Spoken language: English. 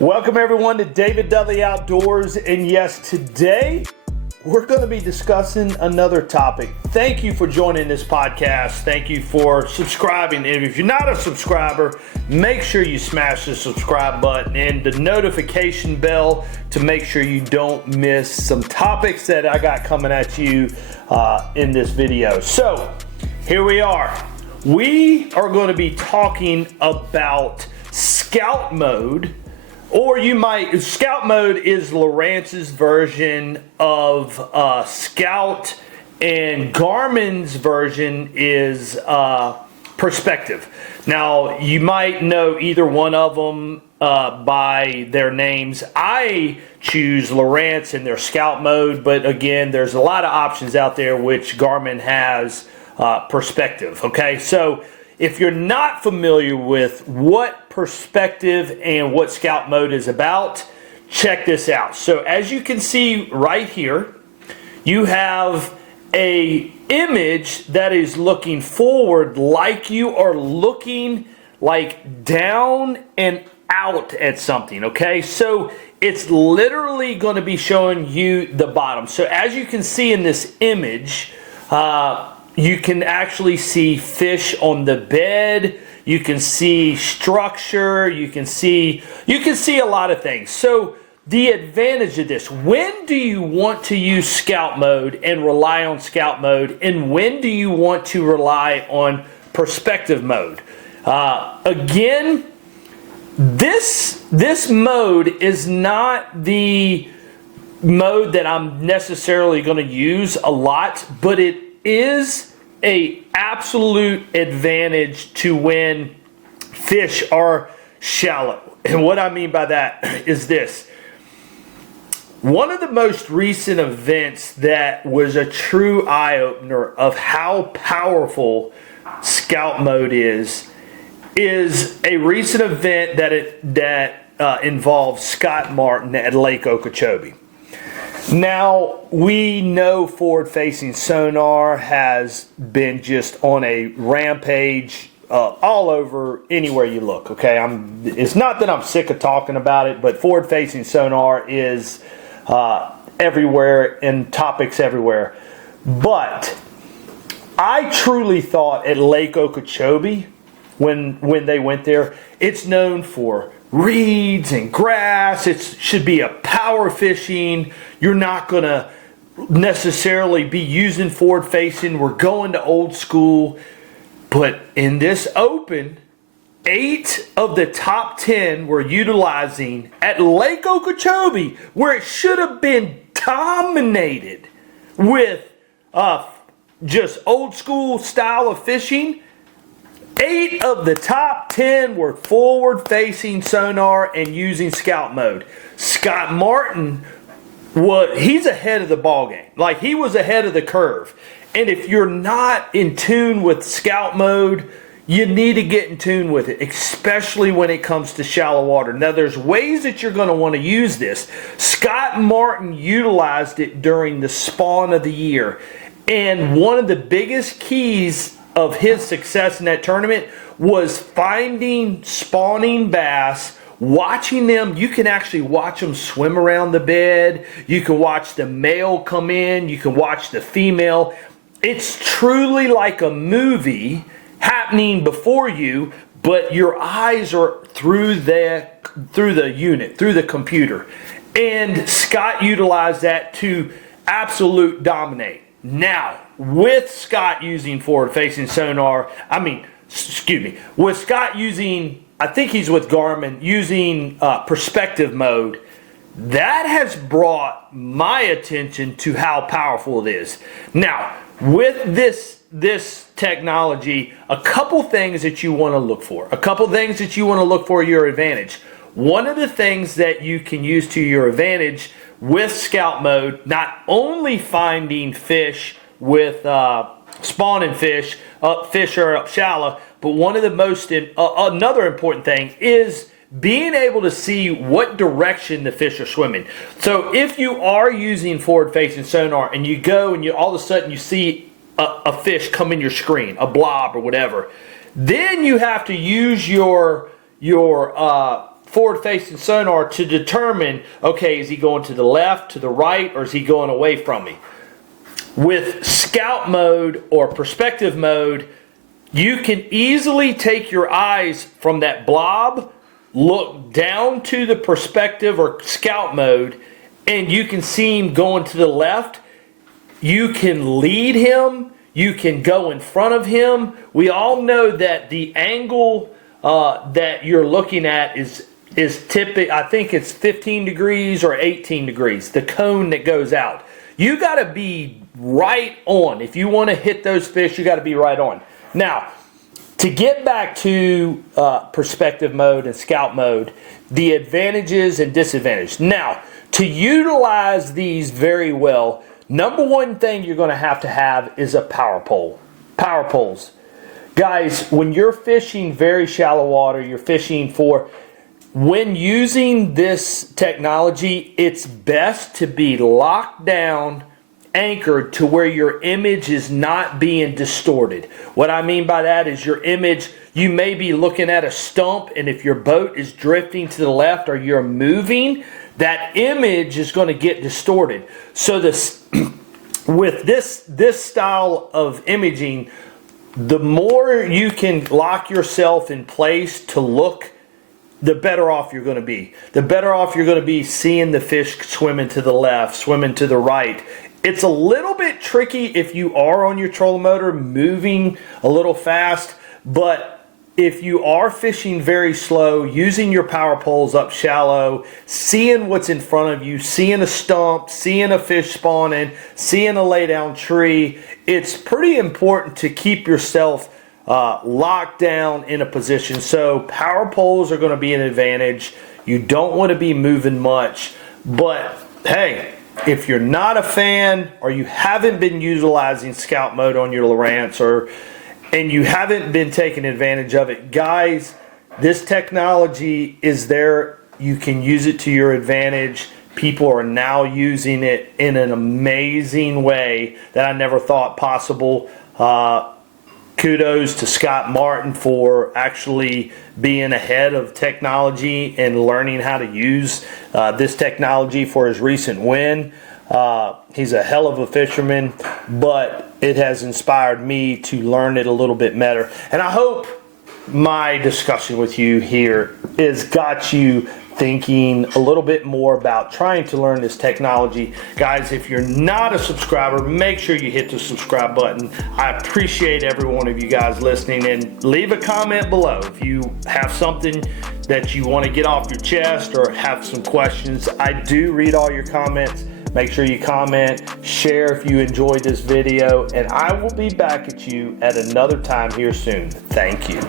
Welcome everyone to David Dudley Outdoors, and yes, today we're going to be discussing another topic. Thank you for joining this podcast. Thank you for subscribing. And if you're not a subscriber, make sure you smash the subscribe button and the notification bell to make sure you don't miss some topics that I got coming at you in this video. So here we are. We are going to be talking about Scout Mode. Or you might, Scout Mode is Lowrance's version of Scout, and Garmin's version is Perspective. Now, you might know either one of them by their names. I choose Lowrance in their Scout Mode, but again, there's a lot of options out there which Garmin has Perspective, okay? So if you're not familiar with what Perspective and what Scout Mode is about, check this out. So as you can see right here, you have a image that is looking forward like you are looking like down and out at something, okay? So it's literally going to be showing you the bottom. So as you can see in this image, you can actually see fish on the bed. You can see structure. You can see a lot of things. So the advantage of this, when do you want to use Scout Mode and rely on Scout Mode, and when do you want to rely on Perspective Mode? Again, this mode is not the mode that I'm necessarily going to use a lot, but it is a absolute advantage to when fish are shallow. And what I mean by that is this. One of the most recent events that was a true eye-opener of how powerful Scout Mode is a recent event that involved Scott Martin at Lake Okeechobee. Now, we know forward-facing sonar has been just on a rampage all over anywhere you look, okay? It's not that I'm sick of talking about it, but forward-facing sonar is everywhere and topics everywhere. But I truly thought at Lake Okeechobee, when they went there, it's known for reeds and grass. It should be a power fishing. You're not going to necessarily be using forward facing. We're going to old school. But in this open, 8 of the top 10 were utilizing at Lake Okeechobee, where it should have been dominated with just old school style of fishing. 8 of the top 10 were forward-facing sonar and using Scout Mode. Scott Martin, he's ahead of the ballgame. Like, he was ahead of the curve. And if you're not in tune with Scout Mode, you need to get in tune with it, especially when it comes to shallow water. Now, there's ways that you're going to want to use this. Scott Martin utilized it during the spawn of the year. And one of the biggest keys of his success in that tournament was finding spawning bass, watching them. You can actually watch them swim around the bed. You can watch the male come in. You can watch the female. It's truly like a movie happening before you, but your eyes are through the unit, through the computer. And Scott utilized that to absolute dominate. Now, with Scott using forward-facing sonar, with Scott using, I think he's with Garmin, using Perspective Mode, that has brought my attention to how powerful it is. Now, with this technology, a couple things that you want to look for. A couple things that you want to look for your advantage. One of the things that you can use to your advantage with Scout Mode, not only finding fish with spawning fish are up shallow, but one of the most another important thing is being able to see what direction the fish are swimming. So if you are using forward-facing sonar and you go and all of a sudden you see a fish come in your screen, a blob or whatever, then you have to use your forward-facing sonar to determine, okay, is he going to the left, to the right, or is he going away from me? With scout mode or perspective mode, you can easily take your eyes from that blob, look down to the perspective or scout mode, and you can see him going to the left. You can lead him. You can go in front of him. We all know that the angle that you're looking at is typically, I think it's 15 degrees or 18 degrees, the cone that goes out. You got to be right on. If you want to hit those fish, you got to be right on. Now, to get back to perspective mode and scout mode, the advantages and disadvantages. Now, to utilize these very well, number one thing you're going to have is a power pole. Power poles. Guys, when you're fishing very shallow water, you're fishing for, when using this technology, it's best to be locked down, anchored to where your image is not being distorted. What I mean by that is your image, you may be looking at a stump, and if your boat is drifting to the left or you're moving, that image is going to get distorted. So this with this style of imaging, the more you can lock yourself in place to look, the better off you're going to be. The better off you're going to be seeing the fish swimming to the left, swimming to the right. It's a little bit tricky if you are on your trolling motor moving a little fast, but if you are fishing very slow, using your power poles up shallow, seeing what's in front of you, seeing a stump, seeing a fish spawning, seeing a lay down tree, it's pretty important to keep yourself locked down in a position. So power poles are going to be an advantage. You don't want to be moving much, but hey, if you're not a fan or you haven't been utilizing scout mode on your Lowrance and you haven't been taking advantage of it, guys, this technology is there. You can use it to your advantage. People are now using it in an amazing way that I never thought possible. Kudos to Scott Martin for actually being ahead of technology and learning how to use this technology for his recent win. He's a hell of a fisherman, but it has inspired me to learn it a little bit better. And I hope my discussion with you here has got you thinking a little bit more about trying to learn this technology. Guys, if you're not a subscriber, make sure you hit the subscribe button. I appreciate every one of you guys listening, and leave a comment below if you have something that you want to get off your chest or have some questions. I do read all your comments. Make sure you comment, share if you enjoyed this video, and I will be back at you at another time here soon. Thank you.